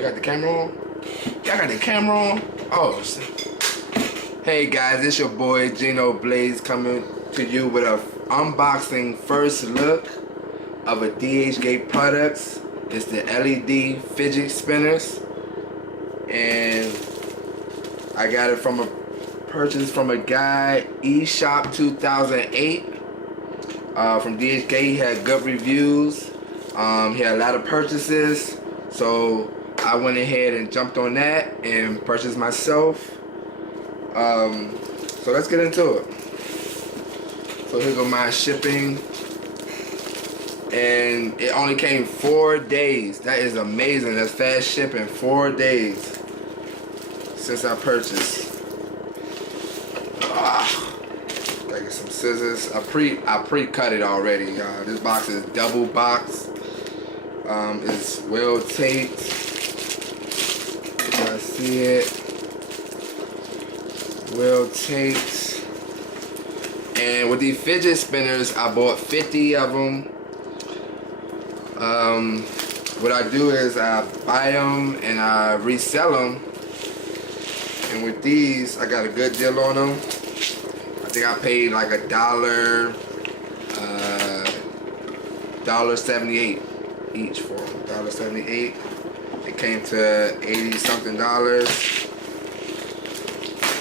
I got the camera on? Y'all got the camera on? Oh, hey guys, it's your boy Gino Blaze coming to you with a unboxing first look of a Dhgate products. It's the LED fidget spinners, and I got it from a purchase from a guy, eShop 2008 from Dhgate. He had good reviews. He had a lot of purchases, so I went ahead and jumped on that and purchased myself. So let's get into it. So here go my shipping, and it only came 4 days. That is amazing. That's fast shipping. 4 days since I purchased. Gotta get some scissors. I pre-cut it already. This box is double box. It's well taped. You guys see it. Well taped. And with these fidget spinners, I bought 50 of them. What I do is I buy them and I resell them. And with these, I got a good deal on them. I think I paid like $1.78 each for them. $1.78. It came to 80 something dollars.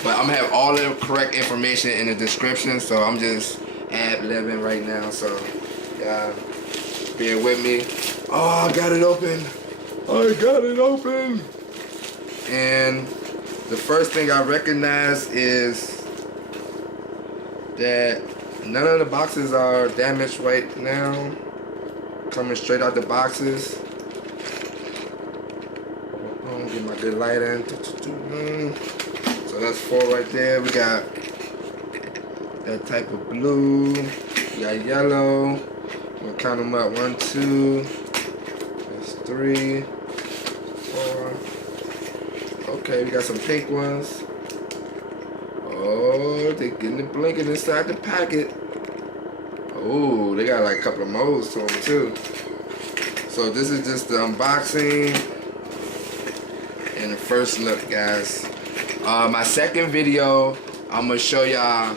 But I'm gonna have all the correct information in the description, so I'm just ad-libbing right now, so yeah, bear with me. Oh, I got it open. I got it open. And the first thing I recognize is that none of the boxes are damaged right now. Coming straight out the boxes. Get my good light in. So that's 4 right there. We got that type of blue. We got yellow. We'll count them up. 1, 2. That's 3, 4. Okay, we got some pink ones. Oh, they getting it blinking inside the packet. Oh, they got like a couple of molds to them too. So this is just the unboxing and the first look, guys. My second video, I'm gonna show y'all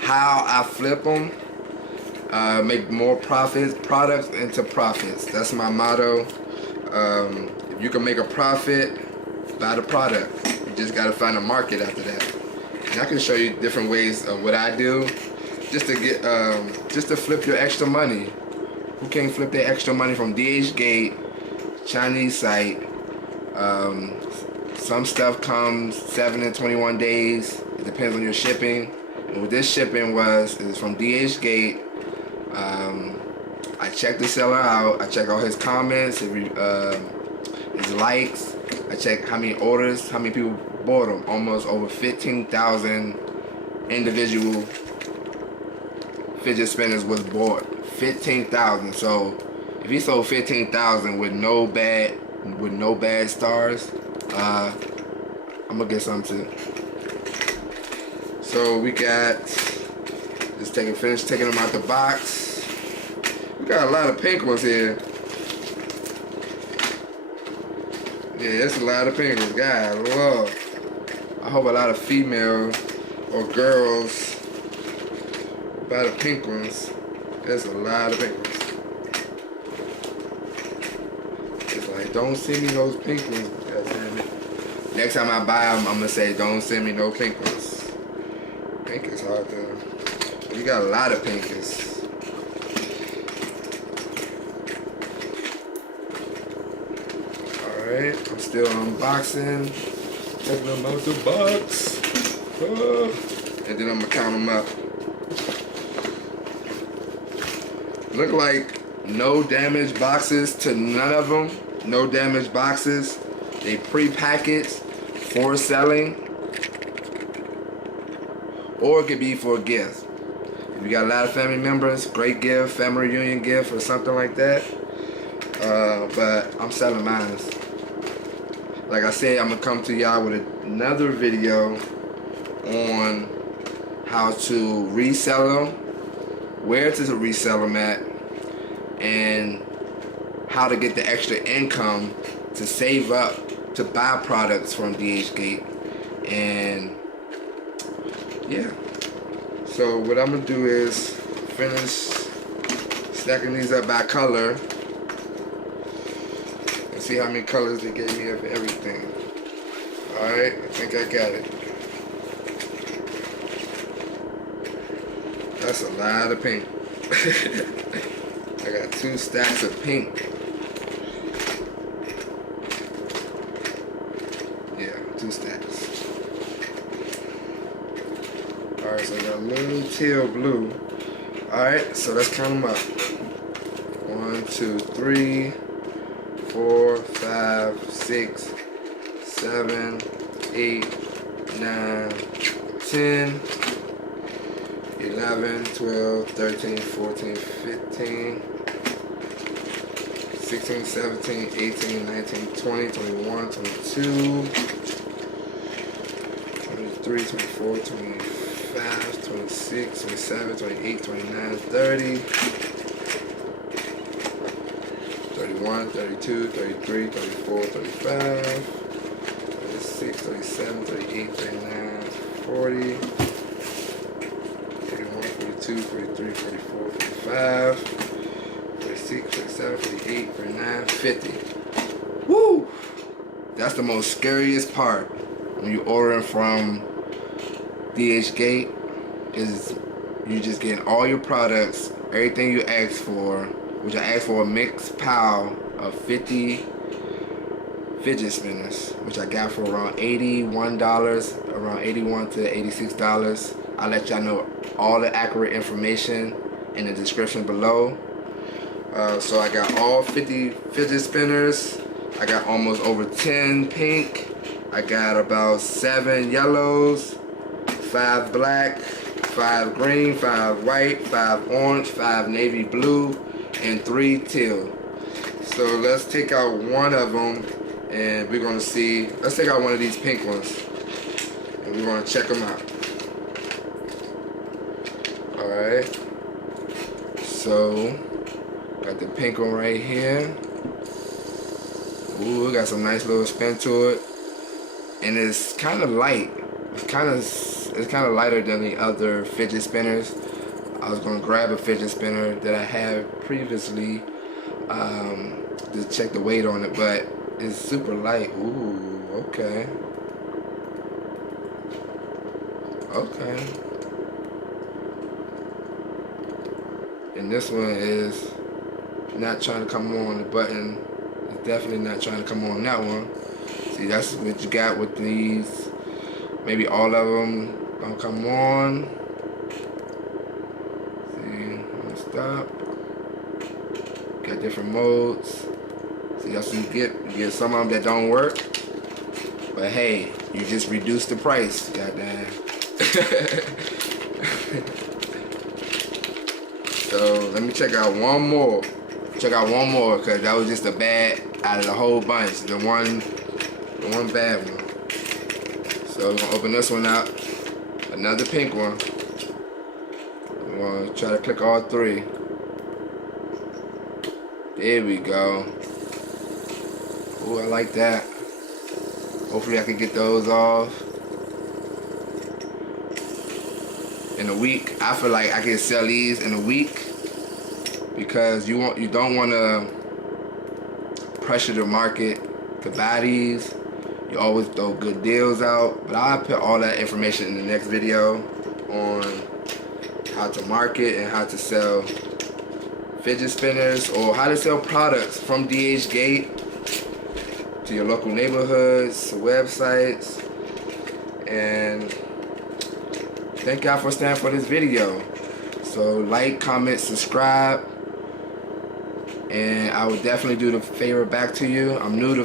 how I flip them, make more profits, products into profits. That's my motto. If you can make a profit, buy the product. You just gotta find a market after that. And I can show you different ways of what I do, just to get, just to flip your extra money. Who can't flip their extra money from Dhgate, Chinese site? Some stuff comes 7 and 21 days. It depends on your shipping. And what this shipping is from Dhgate. I checked the seller out. I check all his comments, his likes. I check how many orders, how many people bought them. Almost over 15,000 individual fidget spinners was bought. 15,000. So if he sold 15,000 with no bad stars, I'm gonna get some too. So we got just finish taking them out the box. We got a lot of pink ones here. Yeah, that's a lot of pink ones. God, Lord. I hope a lot of females or girls buy the pink ones. There's a lot of pink ones. It's like, don't send me those pink ones. God damn it. Next time I buy them, I'm gonna say, don't send me no pink ones. Pink is hard to. You got a lot of pinkies. Alright, I'm still unboxing. Taking them out the box. And then I'm gonna count them up. Look like no damaged boxes to none of them. No damaged boxes. They pre-packaged for selling, or it could be for a gift. If you got a lot of family members, great gift, family reunion gift or something like that. But I'm selling mine. Like I said, I'm gonna come to y'all with another video on how to resell them, where to resell them at, and how to get the extra income to save up to buy products from Dhgate. And yeah, so what I'm gonna do is finish stacking these up by color and see how many colors they gave me of everything. Alright, I think I got it. That's a lot of pink. I got 2 stacks of pink. Yeah, 2 stacks. Alright, so I got a little teal blue. Alright, so let's count them up. 1, 2, 3, 4, 5, 6, 7, 8, 9, 10, 11, 12, 13, 14, 15, 16, 17, 18, 19, 20, 21, 22, 23, 24, 25, 26, 27, 28, 29, 30, 31, 32, 33, 34, 35, 36, 37, 38, 39, 40, 42, 43, 44, 45, 46, 47, 48, 49, 50. Woo! That's the most scariest part when you're ordering from Dhgate, is you just getting all your products, everything you asked for, which I asked for a mixed pile of 50 fidget spinners, which I got for around $81, around $81 to $86. I'll let y'all know all the accurate information in the description below. So I got all 50 fidget spinners. I got almost over 10 pink. I got about 7 yellows, 5 black, 5 green, 5 white, 5 orange, 5 navy blue, and 3 teal. So let's take out one of them, and we're gonna see. Let's take out one of these pink ones, and we're gonna check them out. Alright, so got the pink one right here. Ooh, got some nice little spin to it, and it's kind of light. It's kind of lighter than the other fidget spinners. I was gonna grab a fidget spinner that I had previously to check the weight on it, but it's super light. Ooh, okay. Okay. And this one is not trying to come on the button. It's definitely not trying to come on that one. See, that's what you got with these. Maybe all of them gonna come on. See, I'm gonna stop. Got different modes. See, that's what you get some of them that don't work. But hey, you just reduce the price, goddamn. So let me check out one more. Check out one more, cause that was just a bad out of the whole bunch. The one bad one. So we're gonna open this one up. Another pink one. We're gonna try to click all 3. There we go. Ooh, I like that. Hopefully I can get those off. In a week, I feel like I can sell these in a week, because you don't want to pressure the market to buy these. You always throw good deals out, but I'll put all that information in the next video on how to market and how to sell fidget spinners, or how to sell products from Dhgate to your local neighborhoods, websites. And thank y'all for staying for this video. So like, comment, subscribe, and I will definitely do the favor back to you. I'm new to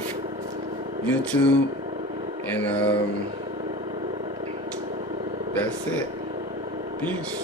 YouTube, and that's it. Peace.